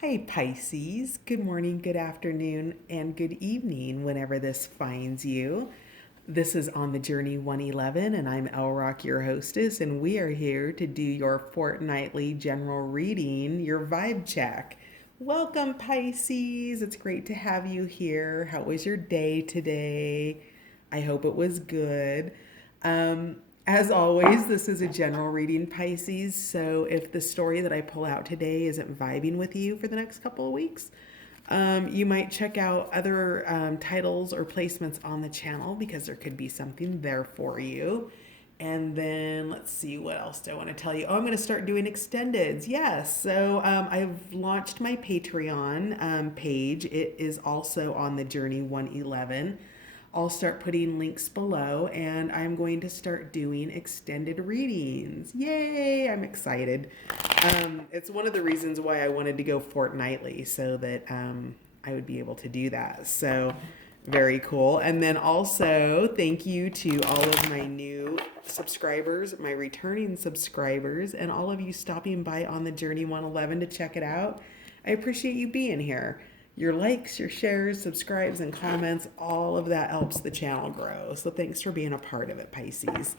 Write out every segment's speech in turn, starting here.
Hi, Pisces. Good morning, good afternoon, and good evening whenever this finds you. This is On the Journey 111, and I'm El Rock, your hostess, and we are here to do your fortnightly general reading, your vibe check. Welcome, Pisces. It's great to have you here. How was your day today? I hope it was good. Um, as always, this is a general reading, Pisces. So if the story that I pull out today isn't vibing with you for the next couple of weeks, you might check out other titles or placements on the channel because there could be something there for you. And then let's see, what else do I want to tell you? Oh, I'm going to start doing extendeds. Yes. So I've launched my Patreon page. It is also on the Journey 111. I'll start putting links below and I'm going to start doing extended readings. Yay! I'm excited. It's one of the reasons why I wanted to go fortnightly so that I would be able to do that. So, very cool. And then also, thank you to all of my new subscribers, my returning subscribers, and all of you stopping by on the Journey 111 to check it out. I appreciate you being here. Your likes, your shares, subscribes, and comments, all of that helps the channel grow. So thanks for being a part of it, Pisces.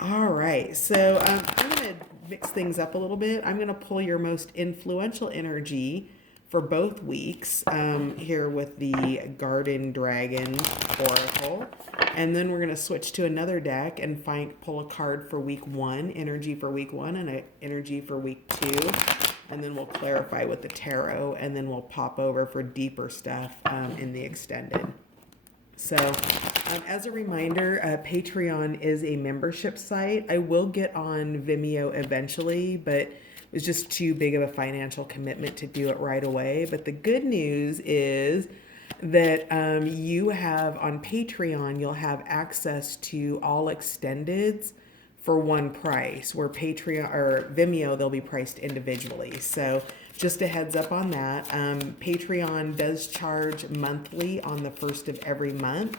All right, so I'm going to mix things up a little bit. I'm going to pull your most influential energy for both weeks here with the Garden Dragon Oracle. And then we're going to switch to another deck and pull a card for week one, energy for week one, and an energy for week two. And then we'll clarify with the tarot, and then we'll pop over for deeper stuff in the extended. So, as a reminder, Patreon is a membership site. I will get on Vimeo eventually, but it was just too big of a financial commitment to do it right away. But the good news is that you have on Patreon, you'll have access to all extendeds for one price, where Patreon or Vimeo, they'll be priced individually. So just a heads up on that. Patreon does charge monthly on the first of every month.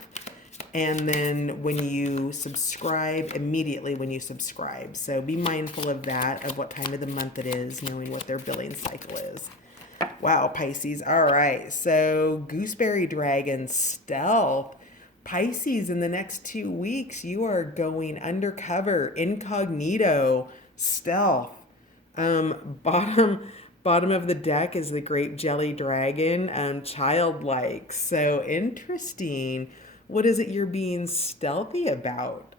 And then when you subscribe, immediately when you subscribe. So be mindful of that, of what time of the month it is, knowing what their billing cycle is. Wow, Pisces. All right. So Gooseberry Dragon Stealth. Pisces, in the next 2 weeks, you are going undercover, incognito, stealth. Bottom of the deck is the Grape Jelly Dragon, childlike. So interesting. What is it you're being stealthy about,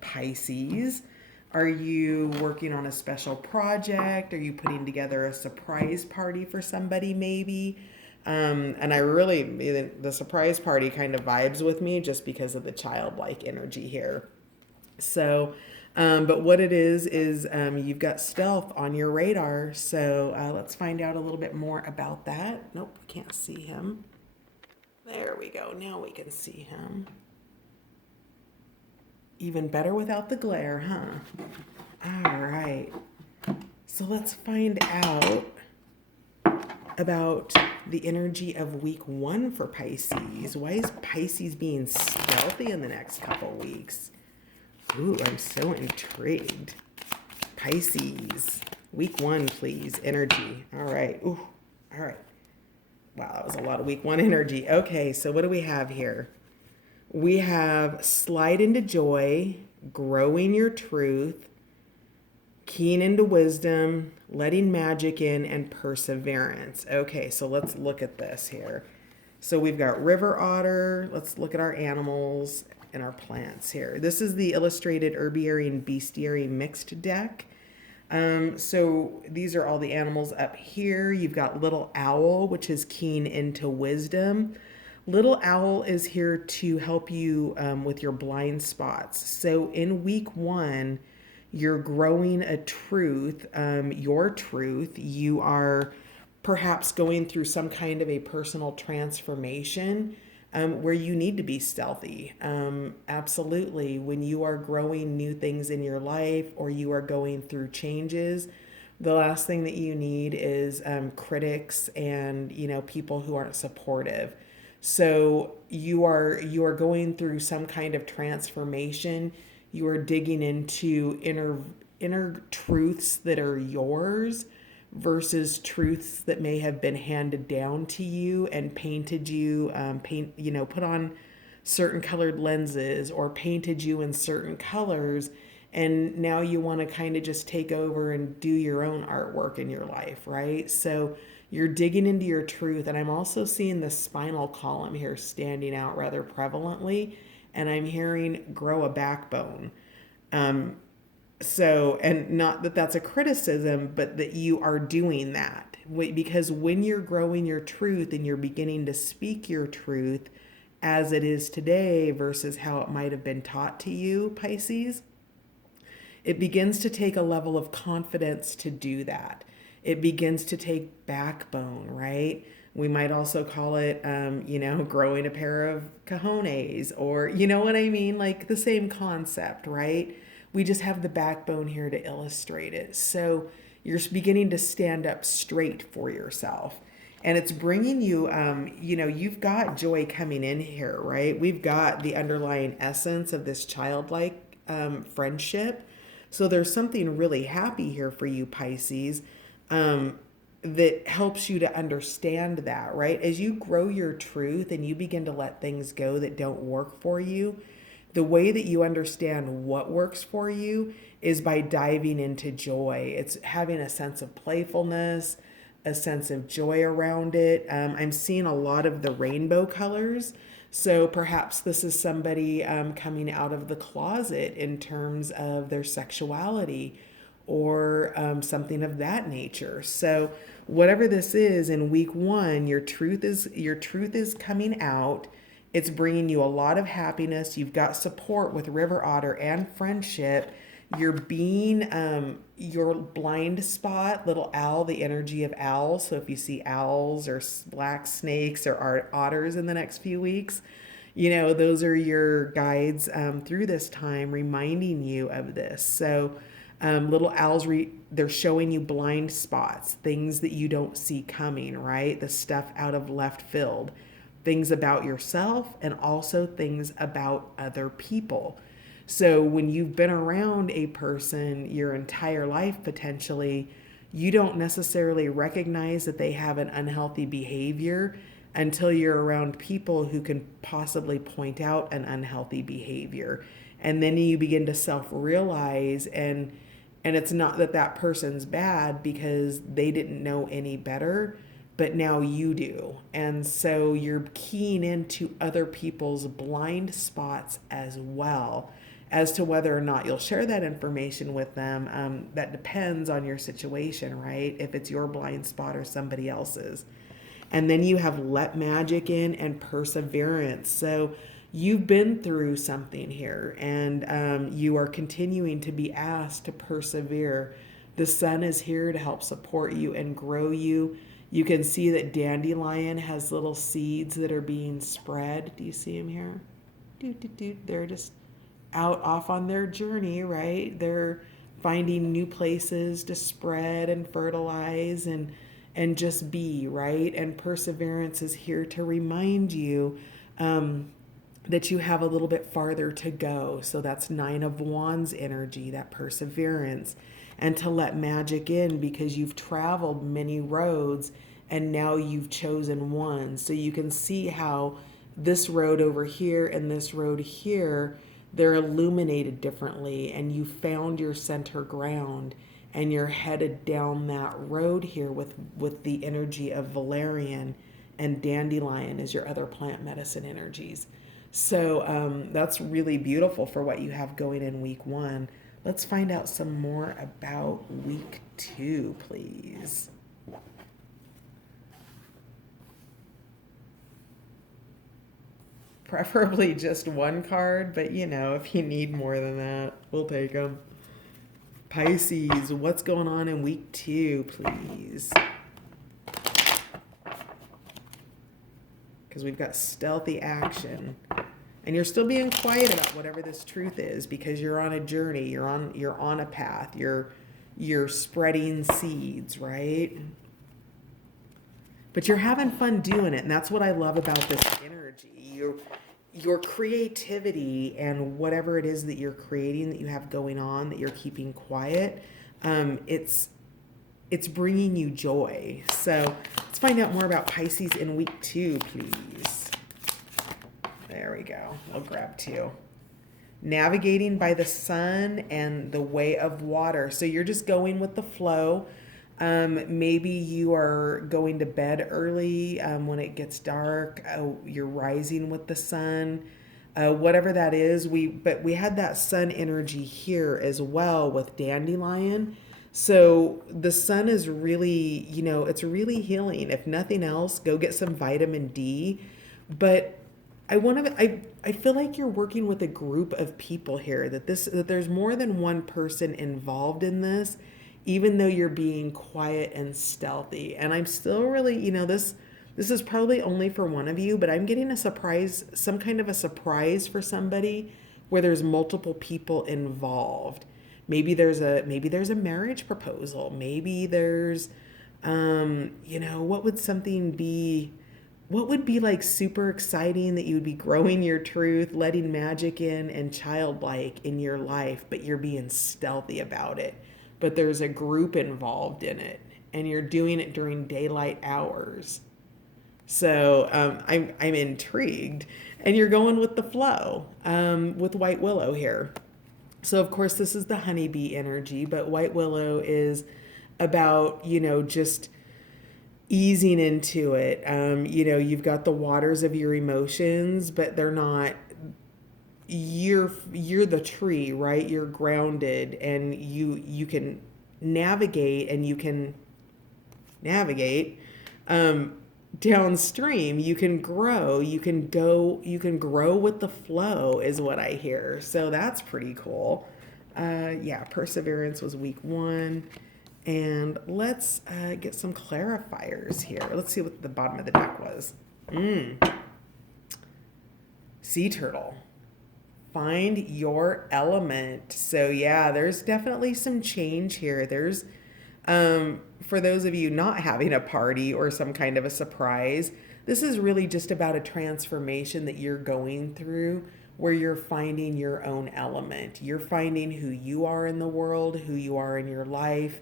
Pisces? Are you working on a special project? Are you putting together a surprise party for somebody, maybe? And I really, the surprise party kind of vibes with me just because of the childlike energy here. So, but what it is you've got stealth on your radar. So let's find out a little bit more about that. Nope, can't see him. There we go. Now we can see him. Even better without the glare, huh? All right. So let's find out about the energy of week one for Pisces. Why is Pisces being stealthy in the next couple weeks? Ooh, I'm so intrigued. Pisces, week one, please. Energy. All right. Ooh, all right. Wow, that was a lot of week one energy. Okay, so what do we have here? We have slide into joy, growing your truth, keen into wisdom, letting magic in, and perseverance. Okay, so let's look at this here. So we've got river otter. Let's look at our animals and our plants here. This is the illustrated herbiary and bestiary mixed deck. So these are all the animals up here. You've got little owl, which is keen into wisdom. Little owl is here to help you with your blind spots. So in week one, you're growing a truth, your truth. You are perhaps going through some kind of a personal transformation where you need to be stealthy. Absolutely. When you are growing new things in your life or you are going through changes, the last thing that you need is critics and people who aren't supportive. So you are going through some kind of transformation. You are digging into inner truths that are yours, versus truths that may have been handed down to you and painted you, put on certain colored lenses or painted you in certain colors. And now you want to kind of just take over and do your own artwork in your life, right? So you're digging into your truth. And I'm also seeing the spinal column here standing out rather prevalently. And I'm hearing grow a backbone. And not that that's a criticism, but that you are doing that. Because when you're growing your truth and you're beginning to speak your truth as it is today versus how it might have been taught to you, Pisces, it begins to take a level of confidence to do that. It begins to take backbone, right? We might also call it, growing a pair of cojones, or you know what I mean? Like the same concept, right? We just have the backbone here to illustrate it. So you're beginning to stand up straight for yourself. And it's bringing you, you've got joy coming in here, right? We've got the underlying essence of this childlike friendship. So there's something really happy here for you, Pisces, that helps you to understand that, right? As you grow your truth and you begin to let things go that don't work for you, the way that you understand what works for you is by diving into joy. It's having a sense of playfulness, a sense of joy around it. I'm seeing a lot of the rainbow colors. So perhaps this is somebody coming out of the closet in terms of their sexuality or something of that nature. So whatever this is, in week one, your truth is coming out. It's bringing you a lot of happiness. You've got support with River Otter and friendship. You're being your blind spot, little owl, the energy of owls. So if you see owls or black snakes or otters in the next few weeks, those are your guides through this time, reminding you of this. So little owls, they're showing you blind spots, things that you don't see coming, right? The stuff out of left field, things about yourself and also things about other people. So when you've been around a person your entire life, potentially, you don't necessarily recognize that they have an unhealthy behavior until you're around people who can possibly point out an unhealthy behavior. And then you begin to self-realize, and it's not that that person's bad because they didn't know any better, but now you do. And so you're keying into other people's blind spots as well. As to whether or not you'll share that information with them, that depends on your situation, right? If it's your blind spot or somebody else's. And then you have let magic in and perseverance. So you've been through something here, and you are continuing to be asked to persevere. The sun is here to help support you and grow you. You can see that dandelion has little seeds that are being spread. Do you see them here? They're just out off on their journey, right? They're finding new places to spread and fertilize and just be, right? And perseverance is here to remind you that you have a little bit farther to go. So that's Nine of Wands energy, that perseverance, and to let magic in because you've traveled many roads and now you've chosen one. So you can see how this road over here and this road here, they're illuminated differently, and you found your center ground and you're headed down that road here with the energy of valerian, and dandelion is your other plant medicine energies. So that's really beautiful for what you have going in week one. Let's find out some more about week two, please. Preferably just one card, but if you need more than that, we'll take them. Pisces, what's going on in week two, please? Because we've got stealthy action. And you're still being quiet about whatever this truth is because you're on a journey, you're on a path, you're spreading seeds, right? But you're having fun doing it, and that's what I love about this energy. Your creativity and whatever it is that you're creating, that you have going on, that you're keeping quiet, it's it's bringing you joy. So let's find out more about Pisces in week 2, please. There we go. I'll grab 2. Navigating by the sun and the way of water. So you're just going with the flow. Maybe you are going to bed early when it gets dark. You're rising with the sun. Whatever that is, but we had that sun energy here as well with dandelion. So the sun is really, it's really healing. If nothing else, go get some vitamin D. But I feel like you're working with a group of people here, that there's more than one person involved in this, even though you're being quiet and stealthy. And I'm still really, this is probably only for one of you, but I'm getting a surprise, some kind of a surprise for somebody where there's multiple people involved. Maybe there's a marriage proposal. Maybe there's what would be like super exciting, that you would be growing your truth, letting magic in and childlike in your life, but you're being stealthy about it. But there's a group involved in it, and you're doing it during daylight hours. So I'm intrigued, and you're going with the flow with White Willow here. So of course this is the honeybee energy, but White Willow is about just easing into it. You've got the waters of your emotions, but they're not. You're the tree, right? You're grounded, and you can navigate, and you can navigate downstream. You can grow. You can grow with the flow, is what I hear. So that's pretty cool. Yeah, perseverance was week 1. And let's get some clarifiers here. Let's see what the bottom of the deck was. Sea turtle. Find your element. So yeah, there's definitely some change here. There's, for those of you not having a party or some kind of a surprise, this is really just about a transformation that you're going through, where you're finding your own element. You're finding who you are in the world, who you are in your life,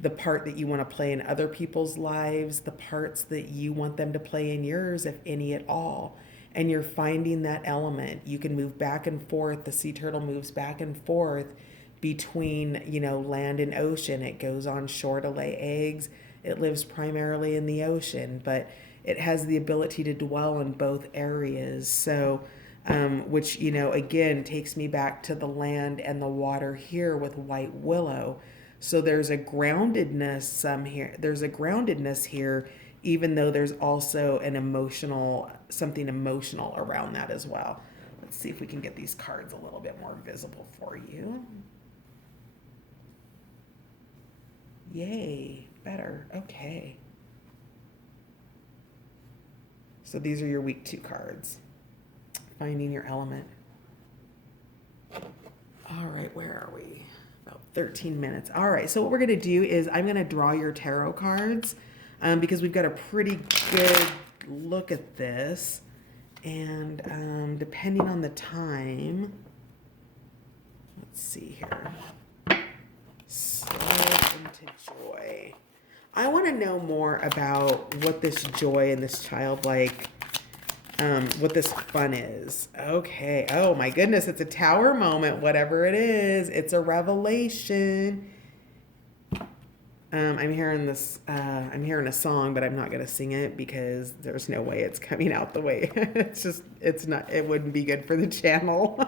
the part that you want to play in other people's lives, the parts that you want them to play in yours, if any at all. And you're finding that element. You can move back and forth. The sea turtle moves back and forth between, land and ocean. It goes on shore to lay eggs. It lives primarily in the ocean, but it has the ability to dwell in both areas. So, which, again, takes me back to the land and the water here with White Willow. So there's a groundedness here. There's a groundedness here, even though there's also something emotional around that as well. Let's see if we can get these cards a little bit more visible for you. Yay, better. Okay. So these are your week 2 cards. Finding your element. All right, where are we? About 13 minutes. All right, so what we're going to do is I'm going to draw your tarot cards because we've got a pretty good look at this. And depending on the time, let's see here. Slip into joy. I want to know more about what this joy and this childlike, what this fun is. Okay. Oh my goodness. It's a tower moment. Whatever it is, it's a revelation. I'm hearing this, I'm hearing a song, but I'm not going to sing it because there's no way it's coming out the way. It wouldn't be good for the channel.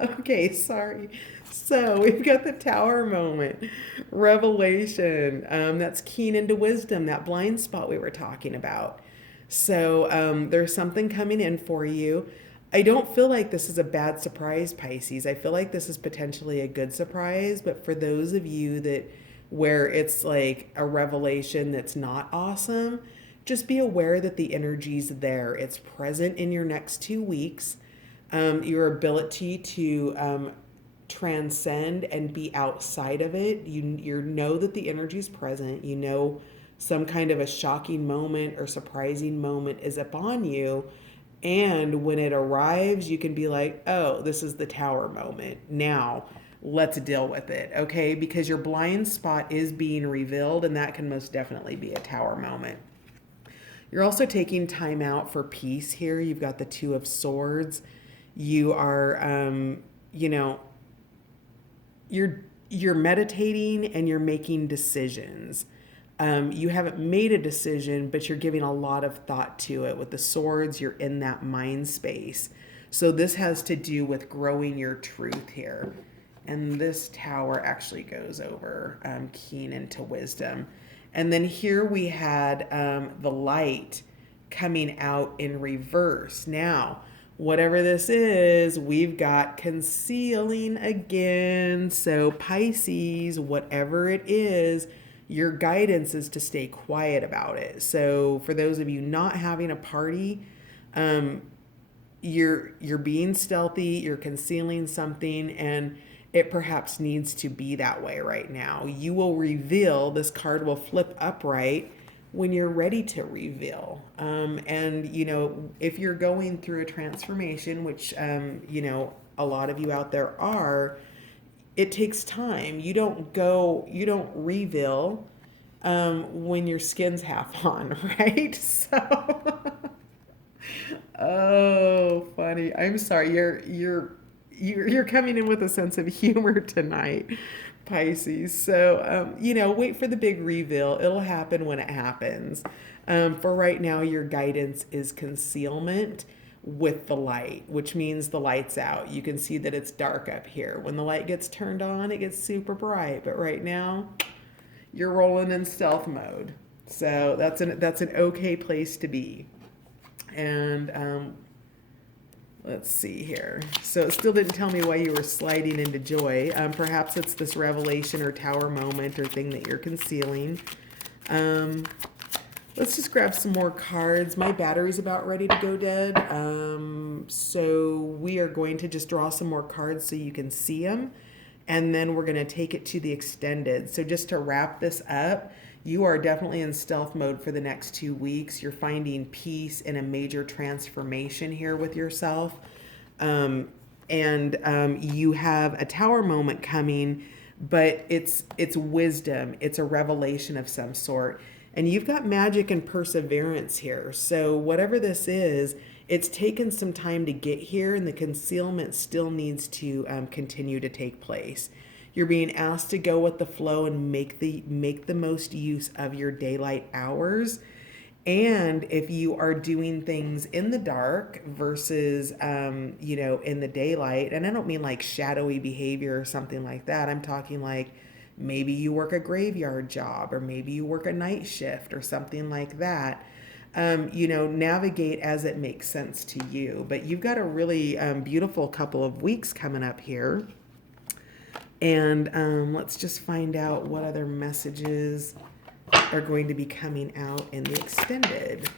Okay, sorry. So we've got the tower moment, revelation. That's keen into wisdom, that blind spot we were talking about. So there's something coming in for you. I don't feel like this is a bad surprise, Pisces. I feel like this is potentially a good surprise, but for those of you where it's like a revelation that's not awesome, just be aware that the energy's there. It's present in your next 2 weeks. Your ability to transcend and be outside of it. You know that the energy is present. You know some kind of a shocking moment or surprising moment is upon you. And when it arrives, you can be like, oh, this is the tower moment. Now, let's deal with it, okay? Because your blind spot is being revealed, and that can most definitely be a Tower moment. You're also taking time out for peace here. You've got the Two of Swords. You are, you know, you're meditating and you're making decisions. You haven't made a decision, but you're giving a lot of thought to it. With the swords, you're in that mind space. So this has to do with growing your truth here. And this tower actually goes over keen into wisdom. And then here we had the light coming out in reverse. Now, whatever this is, we've got concealing again. So Pisces, whatever it is, your guidance is to stay quiet about it. So for those of you not having a party, you're being stealthy, you're concealing something, and it perhaps needs to be that way right now. You will reveal, this card will flip upright when you're ready to reveal. And, you know, if you're going through a transformation, which, you know, a lot of you out there are, it takes time. You don't reveal when your skin's half on, right? So, oh, funny. I'm sorry. You're coming in with a sense of humor tonight, Pisces. So, you know, wait for the big reveal. It'll happen when it happens. For right now, your guidance is concealment with the light, which means the light's out. You can see that it's dark up here. When the light gets turned on, it gets super bright. But right now, you're rolling in stealth mode. So that's an okay place to be. And let's see here. So it still didn't tell me why you were sliding into joy. Perhaps it's this revelation or tower moment or thing that you're concealing. Let's just grab some more cards. My battery's about ready to go dead. So we are going to just draw some more cards so you can see them. And then we're going to take it to the extended. So just to wrap this up, you are definitely in stealth mode for the next 2 weeks. You're finding peace in a major transformation here with yourself. And you have a tower moment coming, but it's wisdom. It's a revelation of some sort. And you've got magic and perseverance here. So whatever this is, it's taken some time to get here, and the concealment still needs to continue to take place. You're being asked to go with the flow and make the most use of your daylight hours. And if you are doing things in the dark versus, you know, in the daylight, and I don't mean like shadowy behavior or something like that. I'm talking like maybe you work a graveyard job, or maybe you work a night shift or something like that. You know, navigate as it makes sense to you. But you've got a really beautiful couple of weeks coming up here. And let's just find out what other messages are going to be coming out in the extended.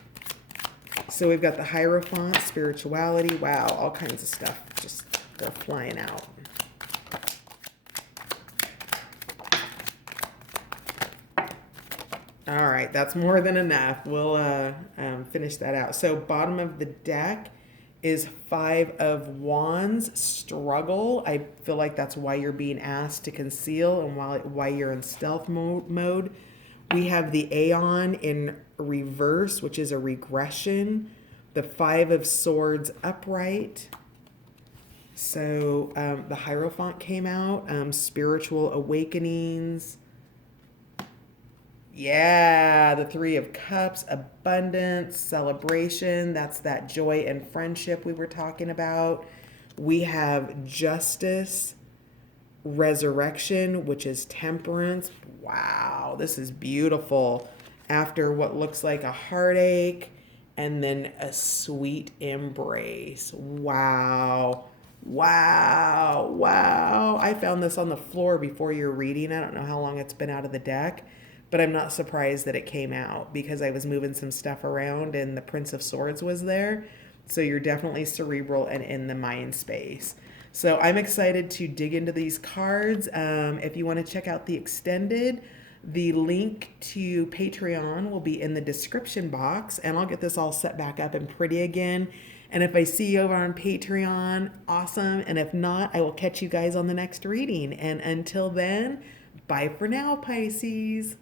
So we've got the Hierophant, spirituality. Wow, all kinds of stuff just go flying out. All right, that's more than enough. We'll finish that out. So bottom of the deck is Five of Wands, struggle. I feel like that's why you're being asked to conceal and why you're in stealth mode. We have the Aeon in reverse, which is a regression. The Five of Swords upright. So the Hierophant came out, spiritual awakenings. Yeah, the Three of Cups, abundance, celebration. That's that joy and friendship we were talking about. We have justice, resurrection, which is temperance. Wow, this is beautiful. After what looks like a heartache, and then a sweet embrace. Wow. Wow. Wow. I found this on the floor before your reading. I don't know how long it's been out of the deck, but I'm not surprised that it came out because I was moving some stuff around and the Prince of Swords was there. So you're definitely cerebral and in the mind space. So I'm excited to dig into these cards. If you want to check out the extended, the link to Patreon will be in the description box, and I'll get this all set back up and pretty again. And if I see you over on Patreon, awesome. And if not, I will catch you guys on the next reading. And until then, bye for now, Pisces.